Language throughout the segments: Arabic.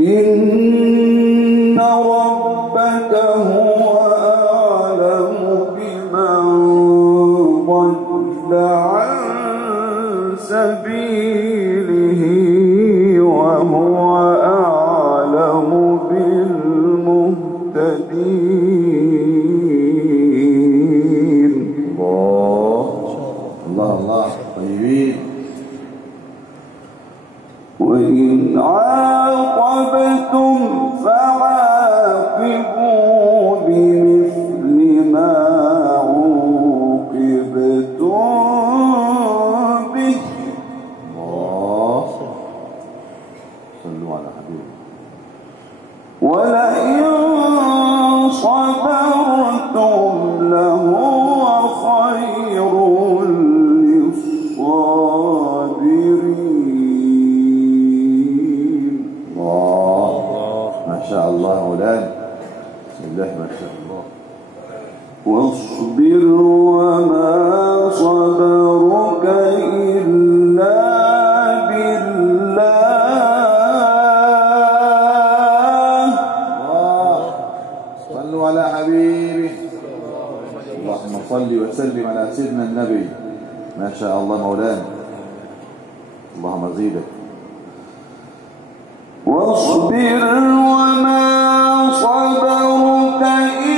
إن ربك هو أعلم بمن ضل عن سبيله وهو أعلم بالمهتدين. الله طيبين. وإن عاقبتم فعاقبوا بمثل ما عوقبتم به. صلوا على حبيبي. ولئن صبرتم لهو خير للصابرين. ما شاء الله مولانا. بسم الله ما شاء الله. واصبر وما صبرك إلا بالله. صلوا على حبيبي. اللهم صل وسلم على سيدنا النبي. ما شاء الله مولانا. اللهم زيدك. واصبر وما صبرك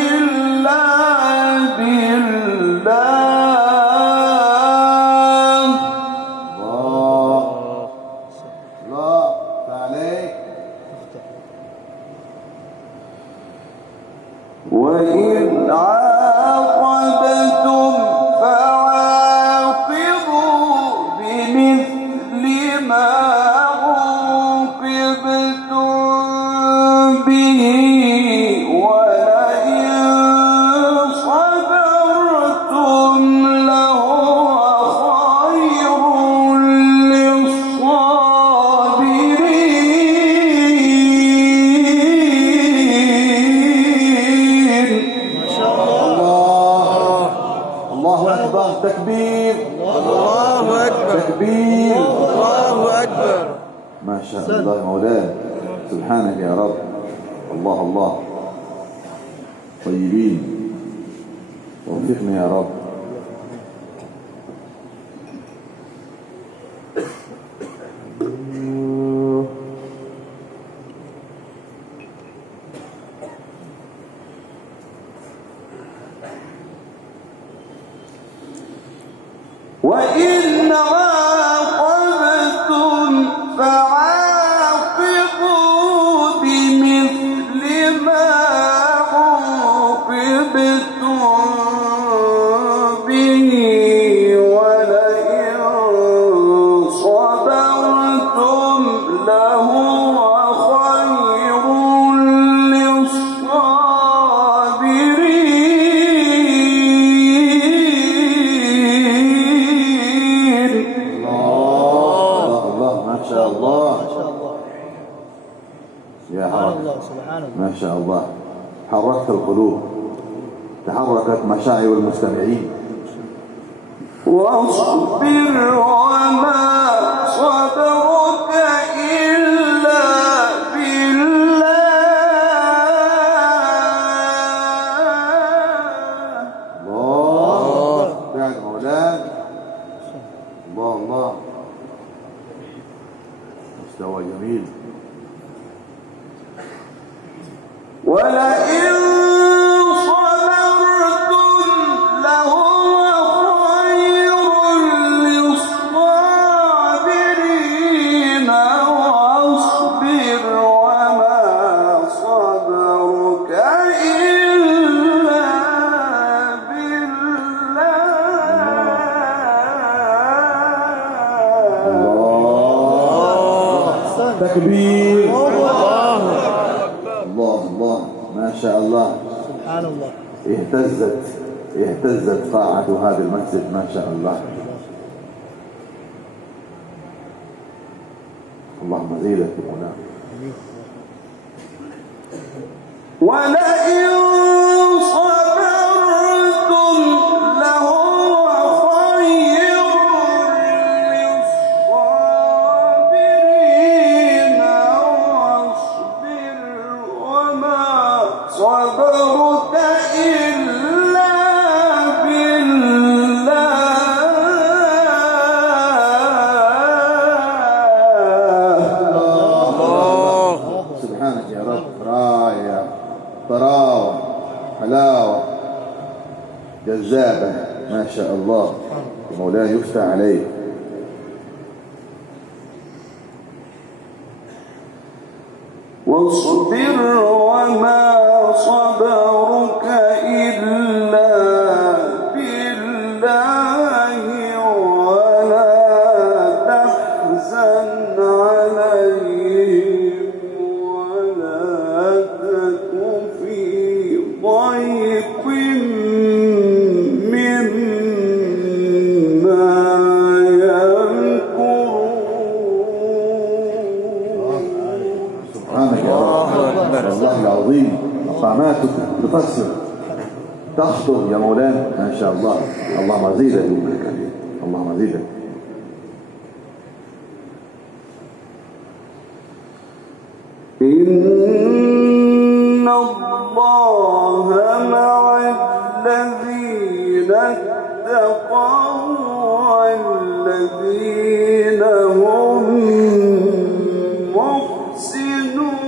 إلا بالله. الله عليك. وإن عاقبتم فعاقبوا بمثل ما عوقبتم به ولئن صبرتم لهو خير للصابرين. الله أكبر. تكبير. الله أكبر. تكبير. الله أكبر. ما شاء الله مولانا. سبحانك يا رب. الله طيبين. توفقنا يا رب. وإن عاقبتم فعاقبوا بمثل ما عوقبتم به ولئن صبرتم لهو خير للصابرين. الله ما شاء الله. يا حركة. سبحان الله. ما شاء الله. حركت القلوب. تحركت مشاعر المستمعين. واصبر وما صبرك إلا بالله. الله بعد مولانا. الله مستوى جميل. ولئن صبرتم لهو خير للصابرين. واصبر وما صبرك إلا بالله. تكبير. الله ما شاء الله. سبحان الله. اهتزت قاعة هذا المسجد. ما شاء الله. اللهم زيدك مولانا. ولئن صبرتم لهو خير للصابرين. صبرك إلا بالله. سبحانك يا رب. رائع، طراوة، حلاوة، جذابة، ما شاء الله. مولاي يفتح عليك. واصبر وما صبرك إلا بالله ولا تحزن عليهم ولا تك في ضيق مما يمكرون. سبحانك يا رب. والله العظيم مقاماتك تفسر تخطر يا مولانا ما شاء الله. اللهم زيدك، اللهم زيدك. إن الله مع الذين اتقوا والذين هم محسنون.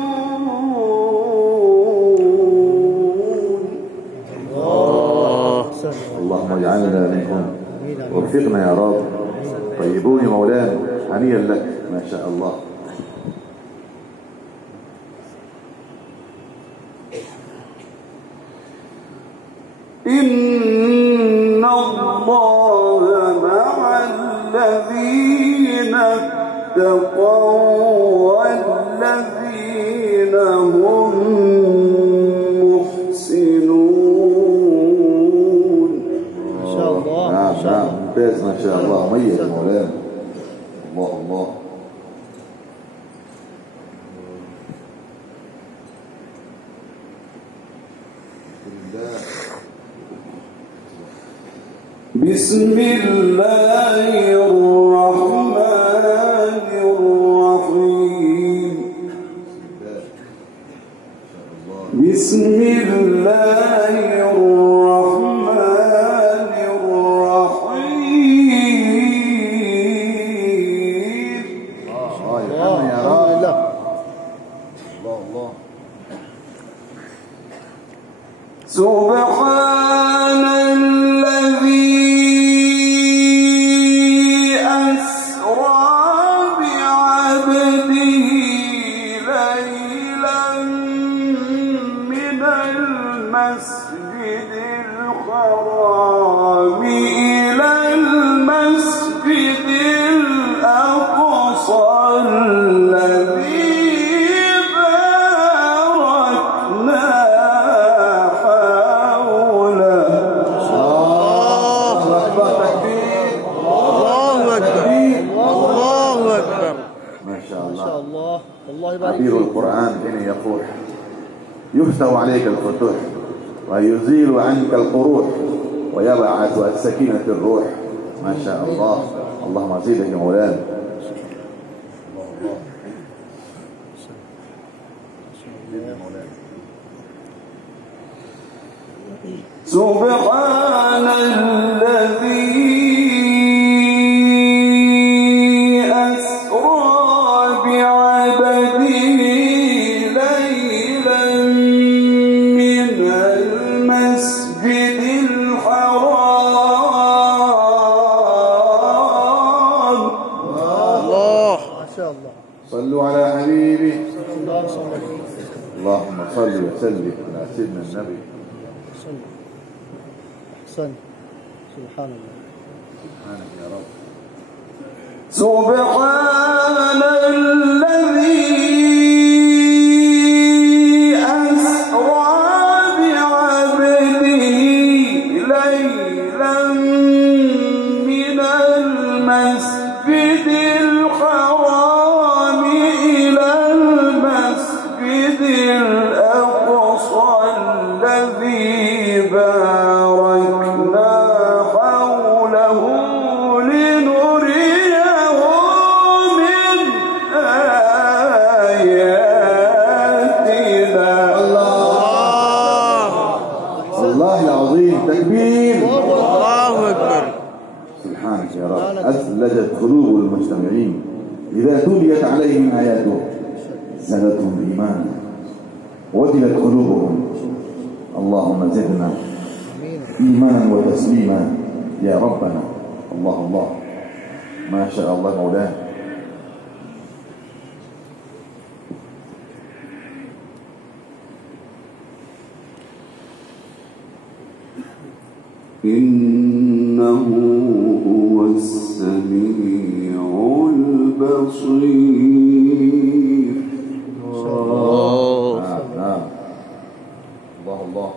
اللهم اجعلنا منهم وارفقنا يا رب. طيبوني مولانا، هنيئا لك ما شاء الله. إن الله مع الذين اتقوا والذين هم محسنون. ما شاء الله. نعم نعم، ممتاز ما شاء الله. مميز يا مولانا. الله الله. بسم الله الرحمن الرحيم. بسم الله الرحمن الرحيم. يا رب. الله الله. سبحان الذي أسرى بعبده ليلا من المسجد الحرام إلى المسجد الأقصى الذي باركنا حوله. الله أكبر. الله أكبر. ما شاء ما شاء الله. الله. الله يبارك عبير فيك. القرآن حين يقول يفتح عليك الفتوح ويزيل عنك القروح ويبعث السكينة في الروح. ما شاء الله. اللهم زيدك يا مولانا. سبحان الذي أسرى بعبده ليلا من المسجد الحرام. الله. ما شاء الله. صلوا على حبيبي. الله صلى الله عليه وسلم. اللهم صل وسلم على سيدنا النبي. أحسن. سبحان الله. سبحانك يا رب. سبحان الذي أسرى بعبده ليلا من المسجد الحرام إلى المسجد الأقصى الذي باركنا حوله لنريه من زادتهم إيمانا وجلت قلوبهم. اللهم زدنا إيمانا وتسليما يا ربنا. الله الله، ما شاء الله مولانا. إنه هو السميع البصير. الله الله الله.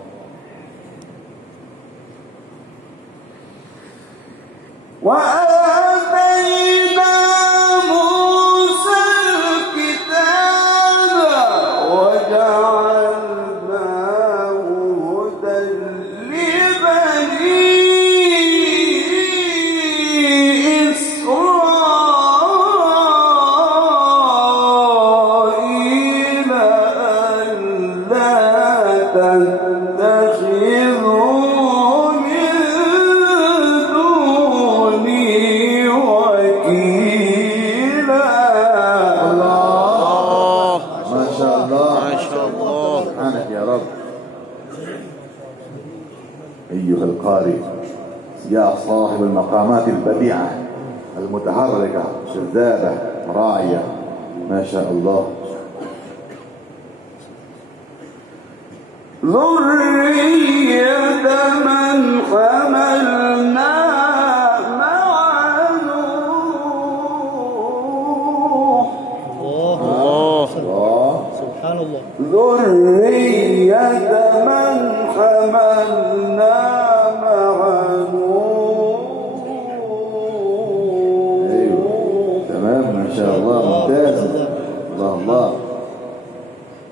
وآتينا موسى الكتاب وجعلناه هدى لبني إسرائيل ألا تتخذوا من دوني وكيلا. الله ما شاء الله ما شاء الله. سبحانك يا رب. أيها القارئ يا صاحب المقامات البديعة المتحركة جذابة راعية، ما شاء الله. ذرية من حملنا مع نوح. الله الله سبحان الله. ذرية من حملنا مع نوح. ايوه تمام ما شاء الله ممتاز. الله الله.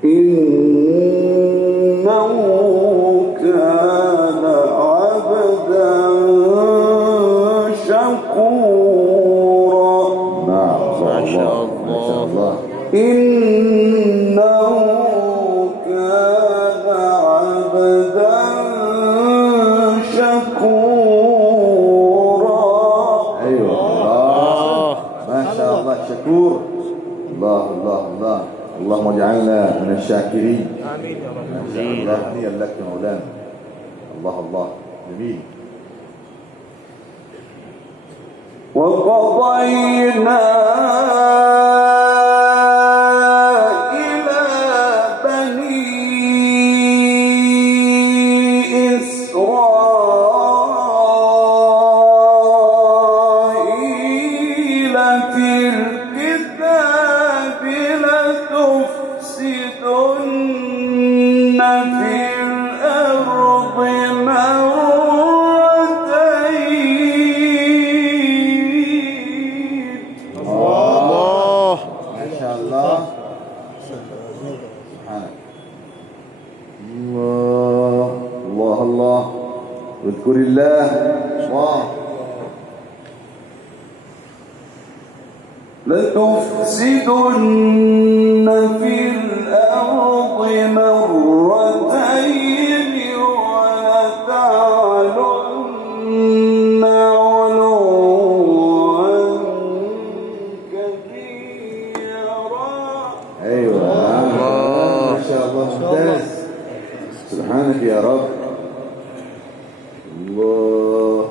إنه كان عبدا شكورا. ما شاء الله ما شاء الله. إنه كان عبدا شكورا. ايوه الله ما شاء الله شكور. الله الله الله. اللهم اجعلنا من الشاكرين. امين يا رب. ما شاء الله. هنيئا لك يا مولانا. الله الله جميل. وقضينا إلى بني إسرائيل في الكتاب لتفسدن في الأرض مرتين. الله ما شاء الله. سبحانك. الله الله الله. اذكر الله. الله لتفسدن في الأرض مرتين ولتعلن علوا كبيرا. ايوه ما شاء الله ممتاز. سبحانك يا رب. الله.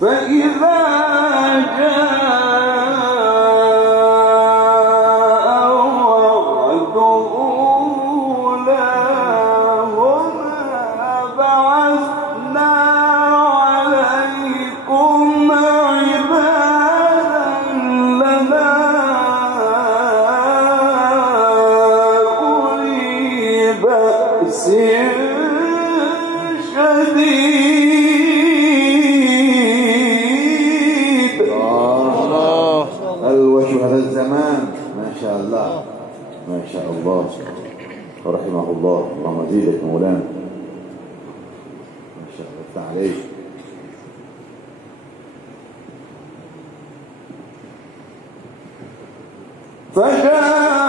فإذا جاء وعد أولاهما بعثنا عليكم عبادا لنا أولي بأس شديد. الوش هذا الزمان. ما شاء الله ما شاء الله. رحمه الله. اللهم زيدك مولانا. ما شاء الله افتح عليك.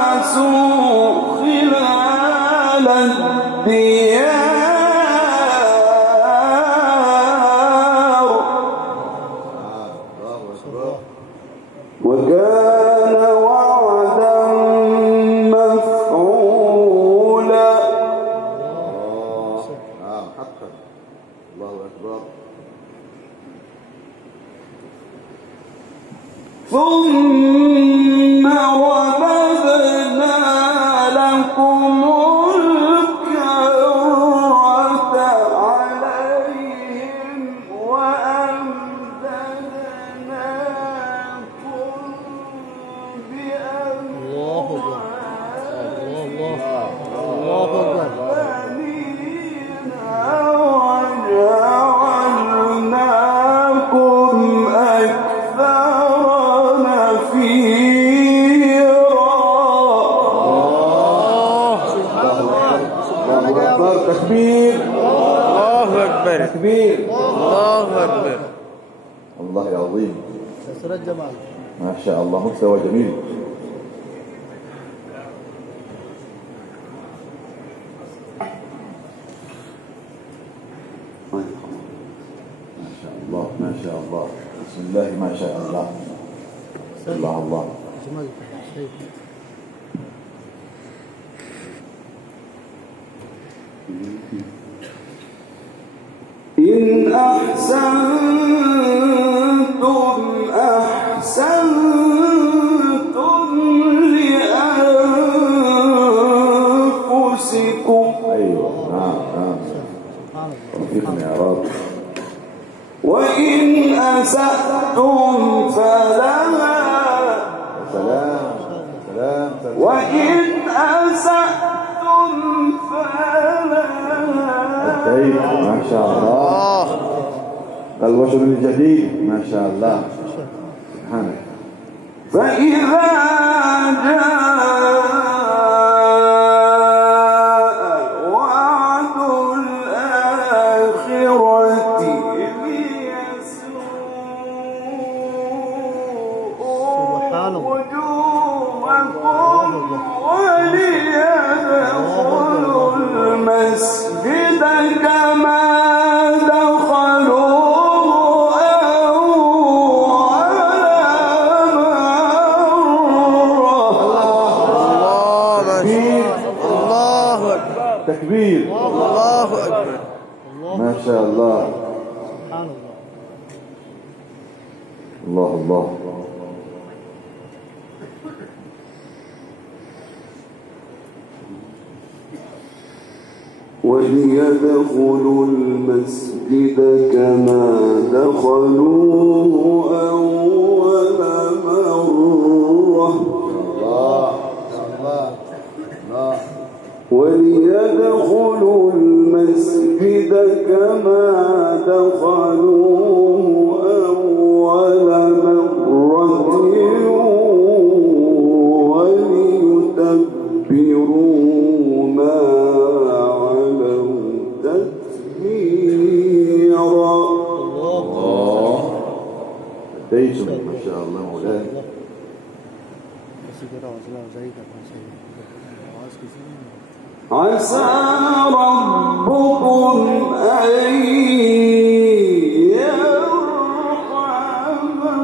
فجاسوا خلال الديار وكان وعد تكبير. الله أكبر. الله عظيم. كسر الجمال. ما شاء الله مستوى جميل. ما شاء الله ما شاء الله. بسم الله ما شاء الله. الله الله. جمال. إن أحسنتم أحسنتم لأنفسكم. أيوة نعم نعم. توفيقنا يا رب. وإن أسأتم فلها. سلام سلام سلام. وإن أسأتم فلها. ما شاء الله. الوجه الجديد ما شاء الله. سبحانك. فإذا جاء وعد الآخرة ليسوءوا وجوهكم وليدخلوا المسجد كما دخلوه أول مرة. تكبير. الله أكبر. ما شاء الله. سبحان الله. الله الله. وليدخلوا المسجد كما دخلوه أول مرة. وليدخلوا المسجد كما دخلوه أول مرة وليتبروا ما علوا تتبيرا. الله. أديتم ما شاء الله مولانا. عسى ربكم أن يرحمكم.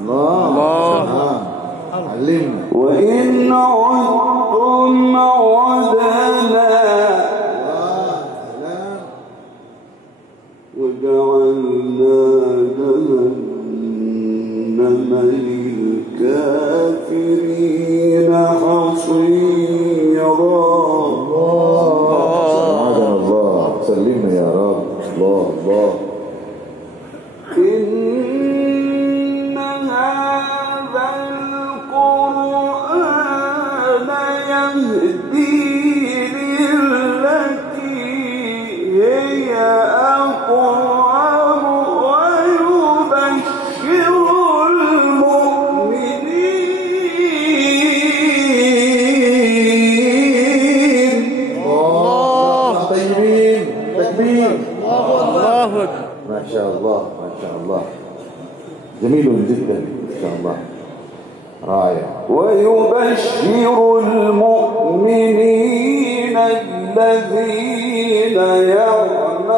الله. علمنا. وإن عدتم عدنا وجعلنا جهنم للكافرين حصيرا. سبحان الله. سلمنا يا رب. الله الله. إن هذا القرآن يهدي للتي هي أقوم ويبشر المؤمنين. الله. طيبين. تكبير. الله أكبر. ما شاء الله ما شاء الله. جميل جدا ما شاء الله. رائع. ويبشر المؤمنين الذين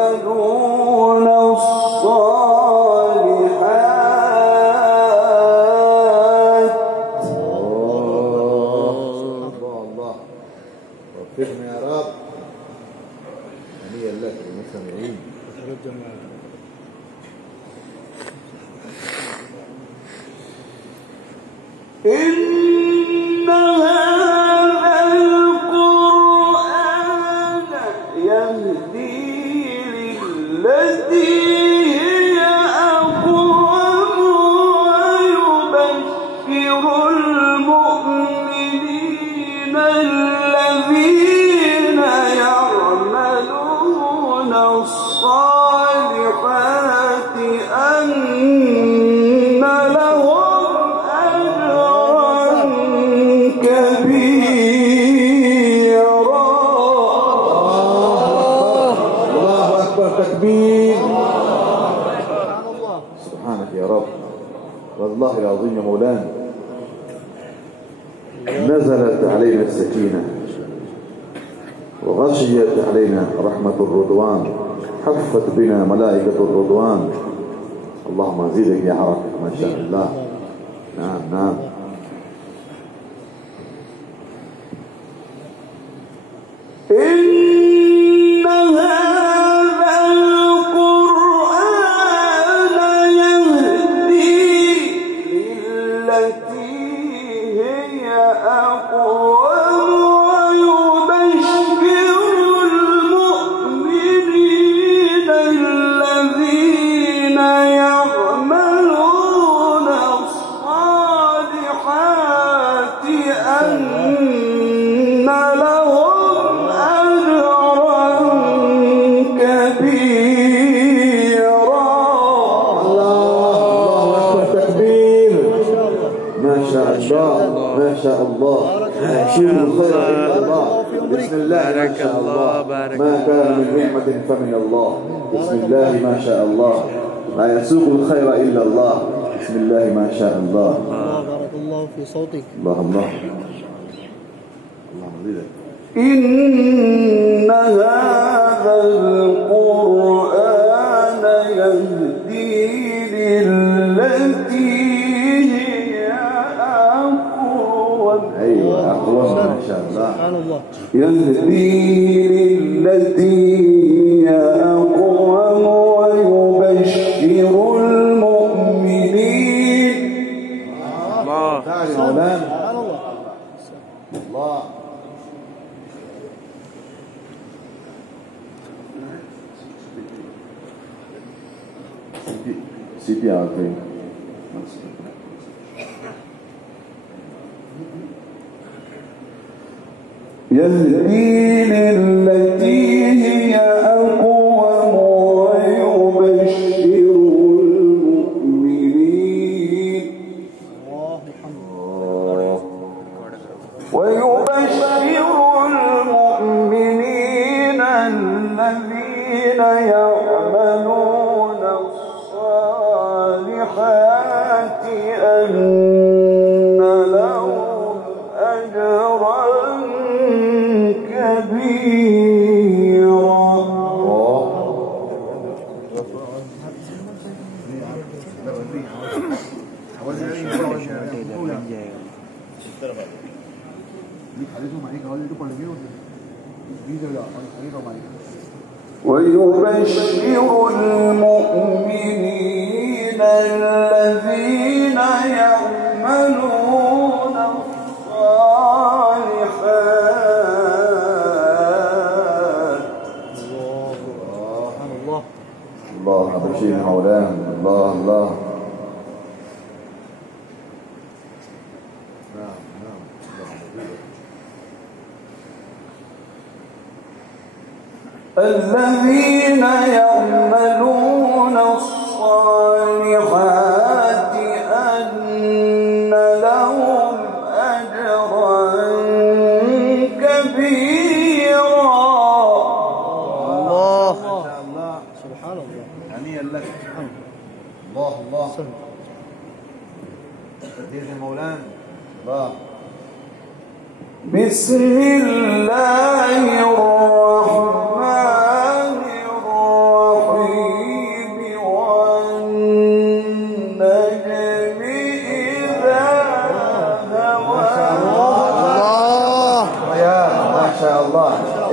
يعملون الصالحات. الله الله. وفقنا يا رب. هنيئا لك المستمعين. كسر الجمال. إن هذا القرآن يهدي للتي هي أقوم ويبشر المؤمنين الذين يعملون الصالحات الله العظيم يا مولانا نزلت علينا السكينة وغشيت علينا رحمة الرضوان، حفت بنا ملائكة الرضوان. اللهم زيدك يا عرب ما شاء الله. نعم نعم. إن هذا القرآن يهدي للتي هي أقوم ويبشر المؤمنين الذين يعملون الصالحات أن لهم أجرا كبيرا. الله أكبر تكبير. ما شاء الله ما شاء الله. شيء الخير عند الله. بسم الله ما شاء الله. ما كان من نعمة فمن الله. بسم الله ما شاء الله. لا يسوق الخير إلا الله. بسم الله ما شاء الله. بارك الله في صوتك. الله الله. اللهم زيدك. إن هذا القرآن يهدي للتي هي أقوم. أيوة أقوى ما شاء الله. سبحان الله. يهدي للتي هي أقوم ويبشر المؤمنين. تعالي مولانا. سبحان الله. الله. Siti Alvin. يهدي للتي هي أقوم ويبشر المؤمنين الذين يعملون الصالحات أن لهم أجرا كبيرا. ويبشر المؤمنين الذين يعملون الصالحات. الله بشير مولانا. الله الله. الذين يعملون الصالحات أن لهم أجرا كبيرا. الله سبحان الله. هنيئا لك. الله الله. تدير مولانا. الله. بسم الله الرحمن الرحيم والنجم إذا هوى. الله يا ما شاء الله.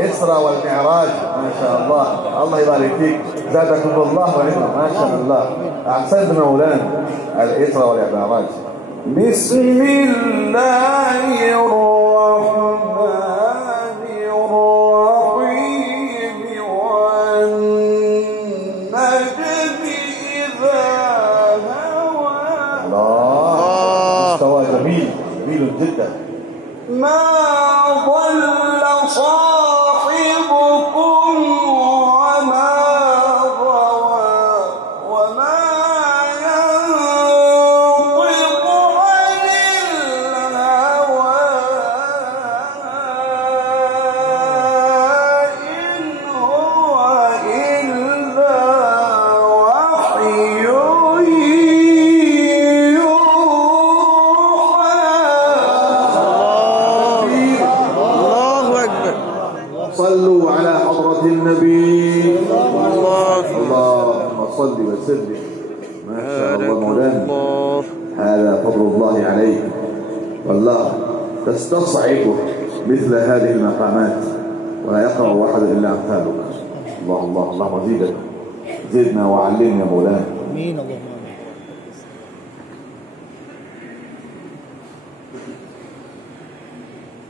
إسراء والمعراج ما شاء الله. الله يبارك فيك. زادكم الله وعلما ما شاء الله. أحسنت مولانا. الإسراء والمعراج. بسم الله الرحمن الرحيم والنجم إذا هوى. الله مستوى جميل جميل جدا. ما ضل صاحبكم وما غوى وما ينطق عن الهوى إن هو إلا وحي يوحى. النبي. الله اللهم صل وسلم. ما شاء الله بارك مولانا، الله. هذا فضل الله عليك. والله تستصعب مثل هذه المقامات ولا يقرأ واحد إلا أمثالك. الله الله اللهم زيدك، زدنا وعلمنا يا مولانا. آمين اللهم آمين.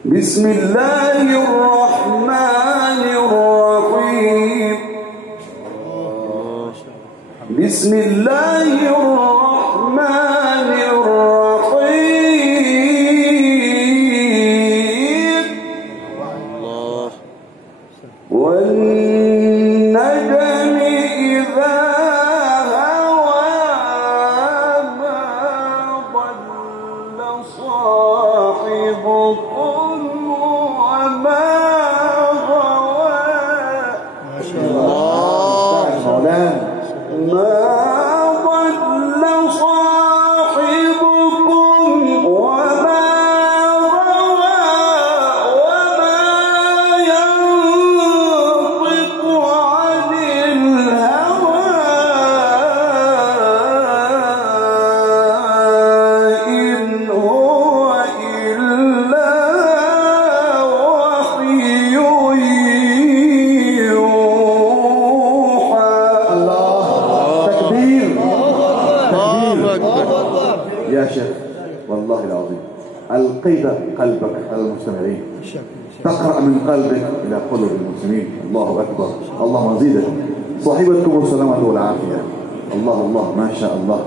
بسم الله الرحمن الرحيم. بسم الله الرحمن الرحيم. الله والنجم إذا هوى ما ضل صاحبكم وما غوى. ما شاء الله. مولانا ما ضل صاحبكم وما غوى وما ينطق عن الهوى إن هو إلا وحي يوحى. تكبير الله أكبر. يا شيخ، والله العظيم ألقيت قلبك على المستمعين، تقرأ من قلبك إلى قلوب المسلمين. الله أكبر، اللهم زيدك. صاحبتكم السلامة والعافية. الله الله ما شاء الله.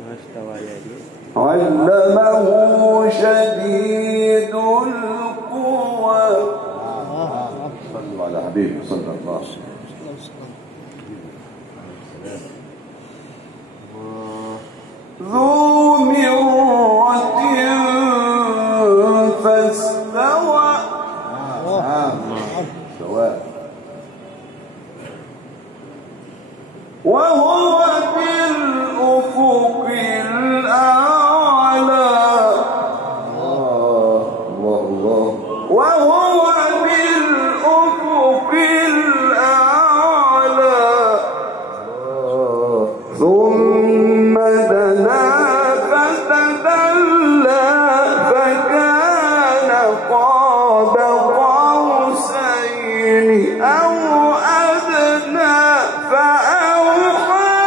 ما استوى يديه. علمه شديد القوى. صلوا على حبيبي صلى الله عليه وسلم. ذو مرة فاستوى. سواء وهو بالأفق الأعلى. الله الله وهو بالأفق الأعلى. ثم دنا فتدلى فكان قاب قوسين أو أدنى فأوحى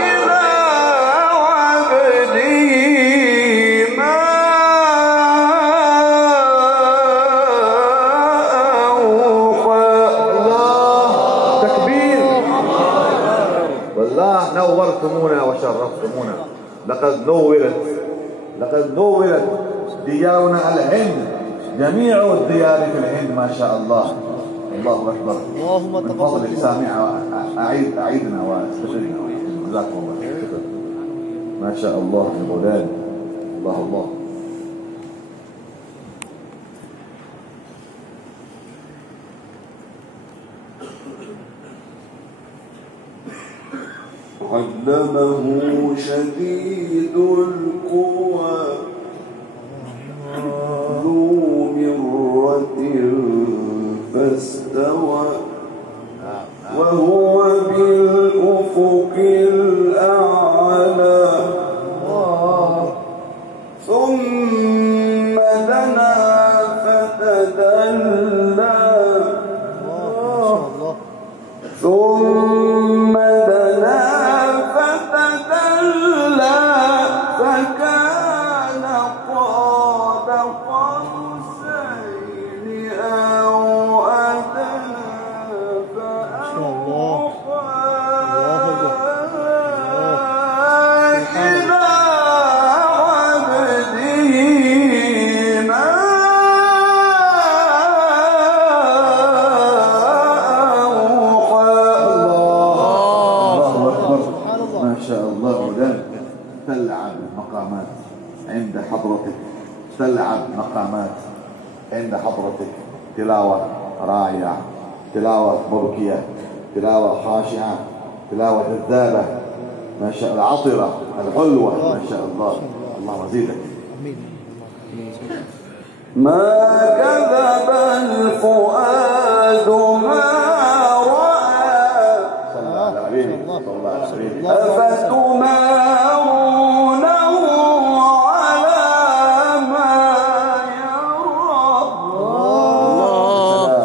إلى عبده ما أوحى. تكبير. والله نورتمونا وشرفتمونا. لقد نورت ديارنا الهند، جميع الديار في الهند ما شاء الله. الله أكبر. اللهم من تقبل فضلك منا. سامع أعيدنا واستشرنا. جزاكم الله خير. شكرا. ما شاء الله يا مولانا. الله الله. علمه شديد القوى ذو مرة فاستوى وهو بالأفق الأعلى ثم دنا فتدلى ثم دنا فتدلى فكان قاب قوسين أو أدنى فأوحى إلى عبده ما ما شاء الله مولانا. تلعب مقامات عند حضرتك، تلعب مقامات عند حضرتك. تلاوة رائعة، تلاوة مبكية، تلاوة خاشعة، تلاوة جذابة. ما شاء الله، العطرة الحلوة ما شاء الله. اللهم زيدك. امين. ما كذب الفؤاد ما رأى صلى الله على حبيبي، صلى الله على حبيبي. أفتمارونه على ما يرى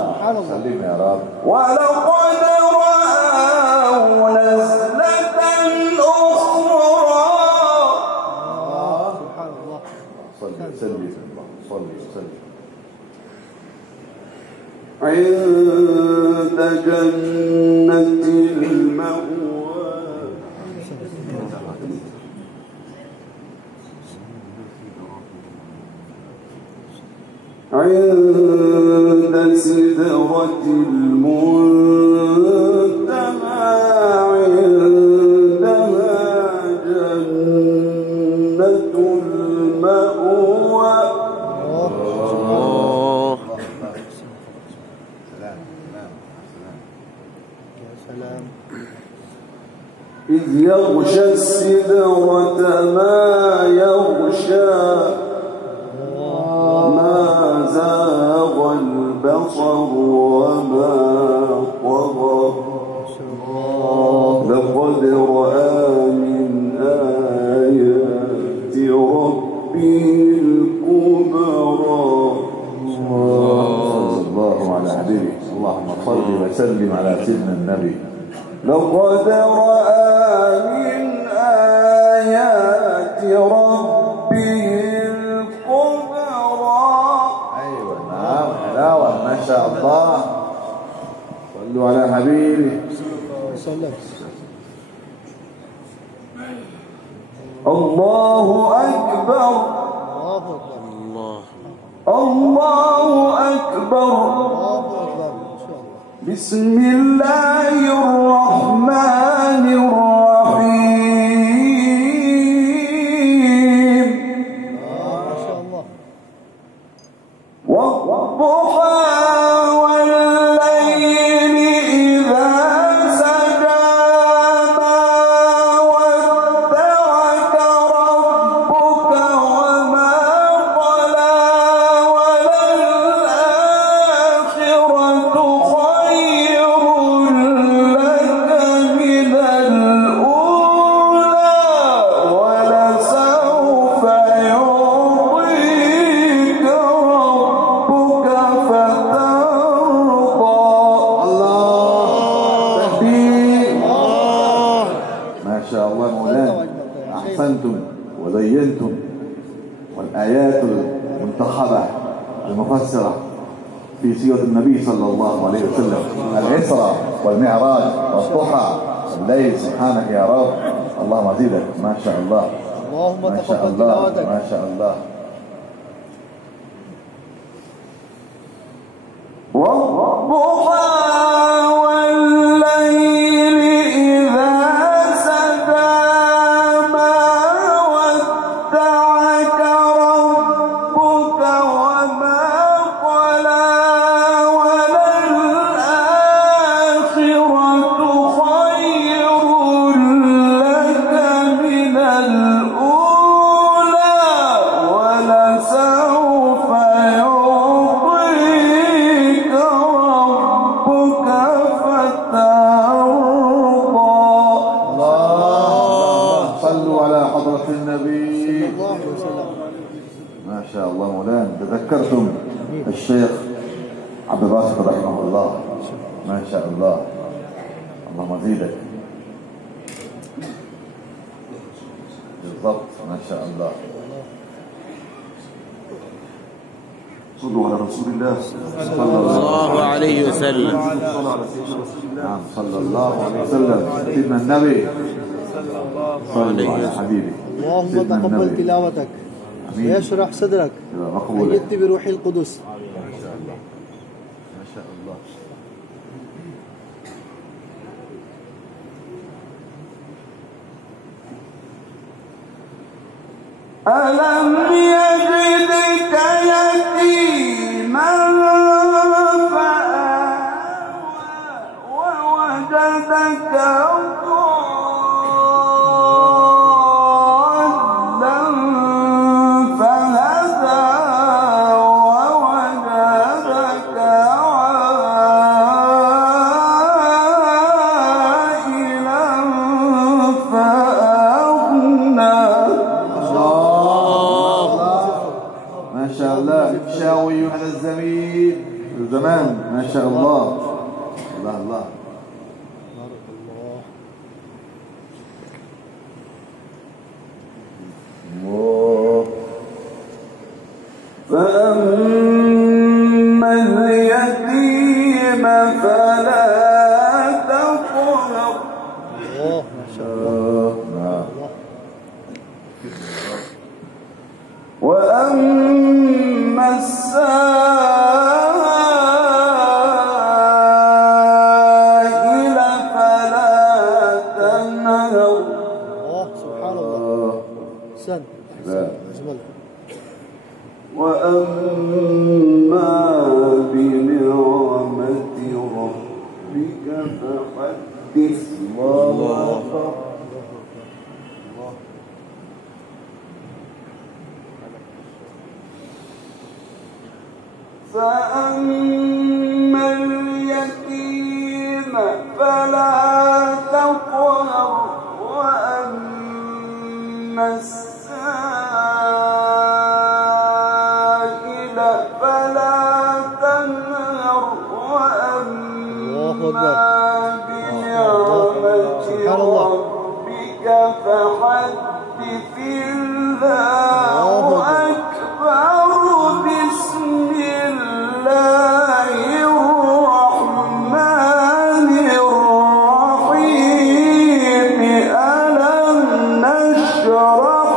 سبحان الله. سلم يا رب. ولقد رآه نزلة أخرى سبحان الله. صلي وسلم الله، صلي وسلم. عند جنة المأوى عند سدرة المنتهى عندها جنة المأوى الله. يا سلام. إذ يغشى السدرة ما يغشى ما زاغ البصر وما طغى لقد رأى من آيات ربه الكبرى صلى الله على حبيبي. اللهم صل وسلم على سيدنا النبي. لقد رأى من آيات ربه الكبرى. ايوه نعم، حلاوه ما شاء الله. صلوا على حبيبي. وسلم. الله أكبر الله اكبر. الله. الله أكبر. الله اكبر. ان شاء الله. بسم الله الرحمن الرحيم. ما شاء الله. والضحى والليل إذا سجى ما ودعك ربك وما قلى وللآخرة خير لك من الأولى ولسوف يعطيك ربك فترضى. الله تكبير. الله. ما شاء الله مولانا، احسنتم وزينتم. والايات المنتخبه المفسره في سيره النبي صلى الله عليه وسلم، الاسراء والمعراج والضحى والليل. سبحانك يا رب. اللهم زيدك. ما شاء الله، اللهم ما شاء تقبل الله، تلاوتك. ما شاء الله. والضحى والليل إذا سجى ما ودعك ربك وما قلى وللآخرة خير لك من الأولى ولسوف يعطيك ربك فترضى. الله صلوا على حضرة النبي. الله عليه وسلم. ما شاء الله مولانا. تذكرتم الشيخ عبد الباسط رحمه الله. ما شاء الله. اللهم زيدك. بالضبط ما شاء الله. صلوا على رسول الله صلى الله الله عليه وسلم. نعم صلى الله عليه وسلم. سيدنا النبي. صلوا على حبيبي. اللهم سيدنا تقبل النبي. تلاوتك آمين. ويشرح صدرك مقبولة. أيدت بروح القدس. ما شاء الله، ما شاء الله. ألم يجدك يتيما فآوى ووجدك ضالا تمام ما شاء الله. الله الله. بارك الله. الله. فأما اليتيم فلا تقهر الله ما شاء الله. وأما السائل فلا تنهر الله سبحان الله. أحسن أجمل. وأما بنعمة ربك فحدث. الله فأما اليتيم فلا تقهر وأما السائل فلا تنهر وأما بنعمة ربك فحدث. الله أكبر. بسم الله الرحمن الرحيم. ألم نشرح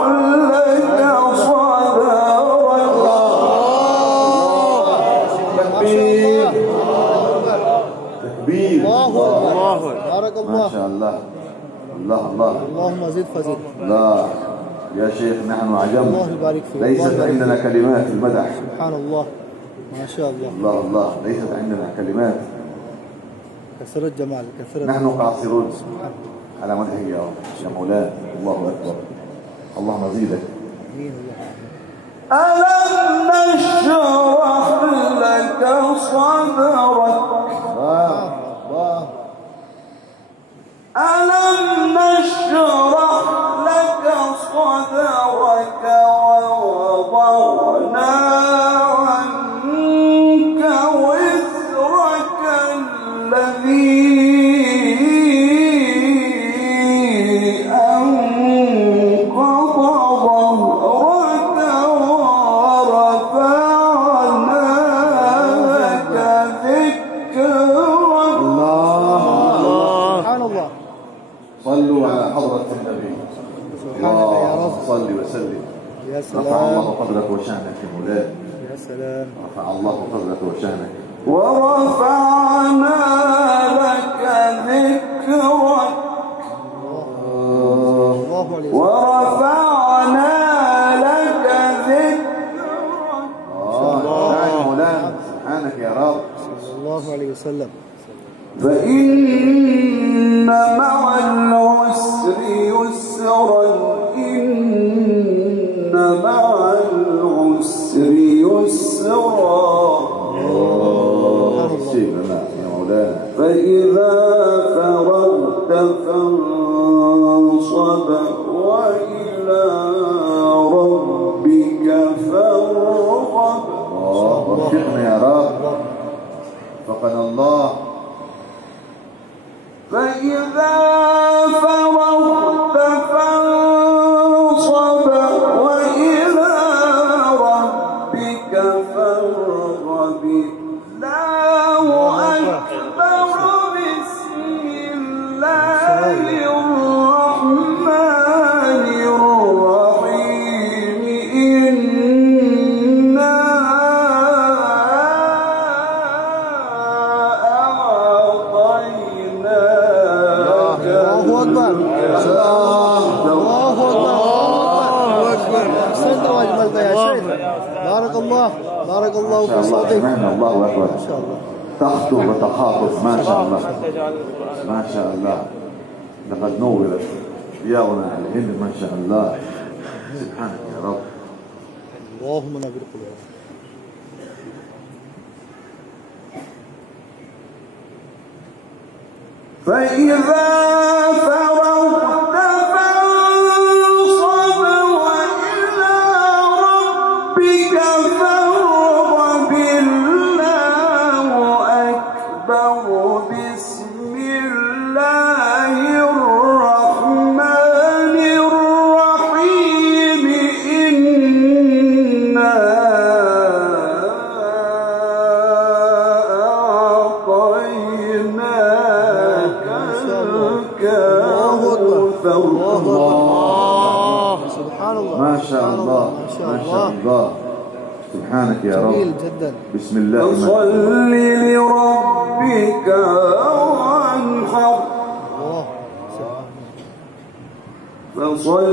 لك صدرك. تكبير تكبير. الله أكبر. بارك ما الله. شاء الله. الله الله. اللهم زد فزد. لا يا شيخ نحن عجم، الله يبارك فيك. ليست الله يبارك عندنا فيك. كلمات في المدح. سبحان الله ما شاء الله. الله الله، ليست عندنا كلمات، كثرت جمال كثرت. نحن قاصرون على مدحك يا رب يا مولانا. الله أكبر. اللهم زيدك. آمين الله. ألم نشرح لك صدرك. الله. ألم نشرح لك صدرك ووضعنا عنك وزرك الذي أنقض ظهرك ورفعنا لك ذكرك. سبحان الله. صلوا على حضرة النبي. سبحانك يا رب. صل وسلم. يا رفع الله سلام. قدرك وشأنك يا مولانا. يا سلام. رفع الله قدرك وشأنك. ورفعنا لك ذكرك. الله عليه وسلم. ورفعنا لك ذكرك. يا مولانا سبحانك يا رب. صلى الله عليه وسلم. فإن مع العسر يسرا. إن مع العسر يسرا. شيء لنا يا مولانا. فإذا فرغت فانصب وإلى ربك فارغب. وفقنا يا رب. وفقنا الله. فإذا فرغت فانصب وإلى ربك فارغب. الله أكبر. بسم الله الرحمن الرحيم. إنا أعطيناك. الله أكبر. الله أكبر. أحسنت وأجملت يا شيخ. بارك الله. بارك الله ما في شاء الله صوتك. سمعنا. الله أكبر. ما شاء الله. تخطب وتخاطب ما شاء الله. ما شاء الله. لقد نورت ضياؤنا على الهند ما شاء الله. سبحانك يا رب. اللهم نبر قلوبنا. فإذا فرغت فانصب وإلى ربك فارغب. الله واستغفر الله سبحان الله. ما شاء الله ما شاء ما شاء الله. الله. سبحانك يا جميل رب. جدا. بسم الله فصل لربك وانحر الله. فصل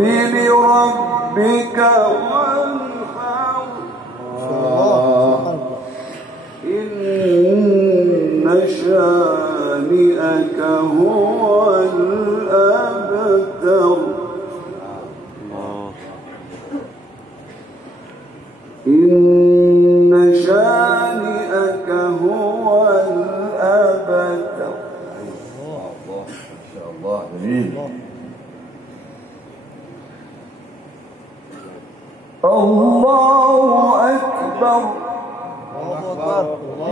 لربك وانحر الله. إن شانئك هو الأبتر إن شانئك هو الأبتر. ما شاء الله جميل. الله أكبر. الله أكبر.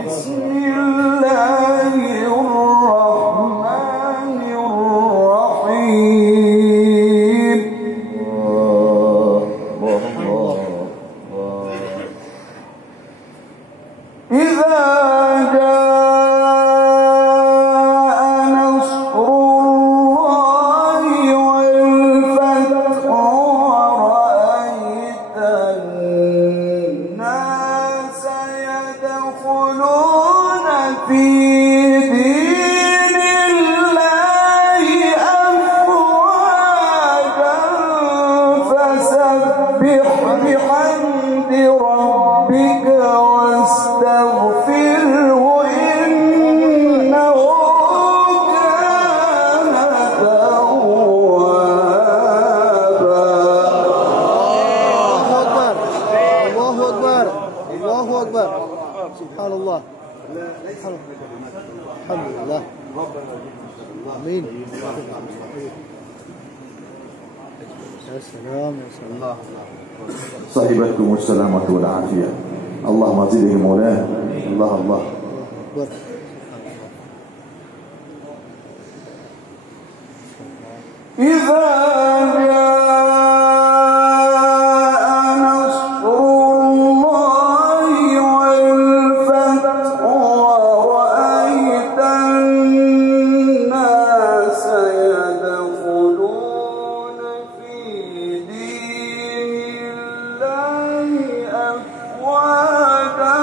بسم الله الرحمن الرحيم. إذا جاء نصر الله والفتح ورأيت الناس يدخلون في دين الله أفواجا فسبح بحمد ربك واستغفره إنه كان توابا. الله أكبر. الله أكبر. سبحان الله. الحمد لله. آمين. يا سلام يا سلام. صحبتكم السلامة والعافية. اللهم زده مولانا. الله الله. أكبر. إذا جاء نصر الله والفتح ورأيت الناس يدخلون في دين الله أفواجا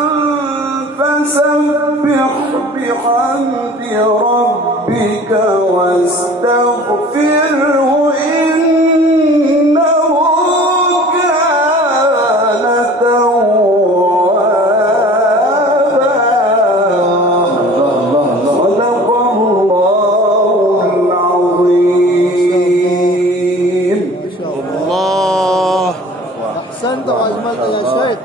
فسبح بحمد ربك واستغفره إنه كان توابا. صدق الله العظيم. ما شاء الله. الله أحسنت وأجملت يا شيخ.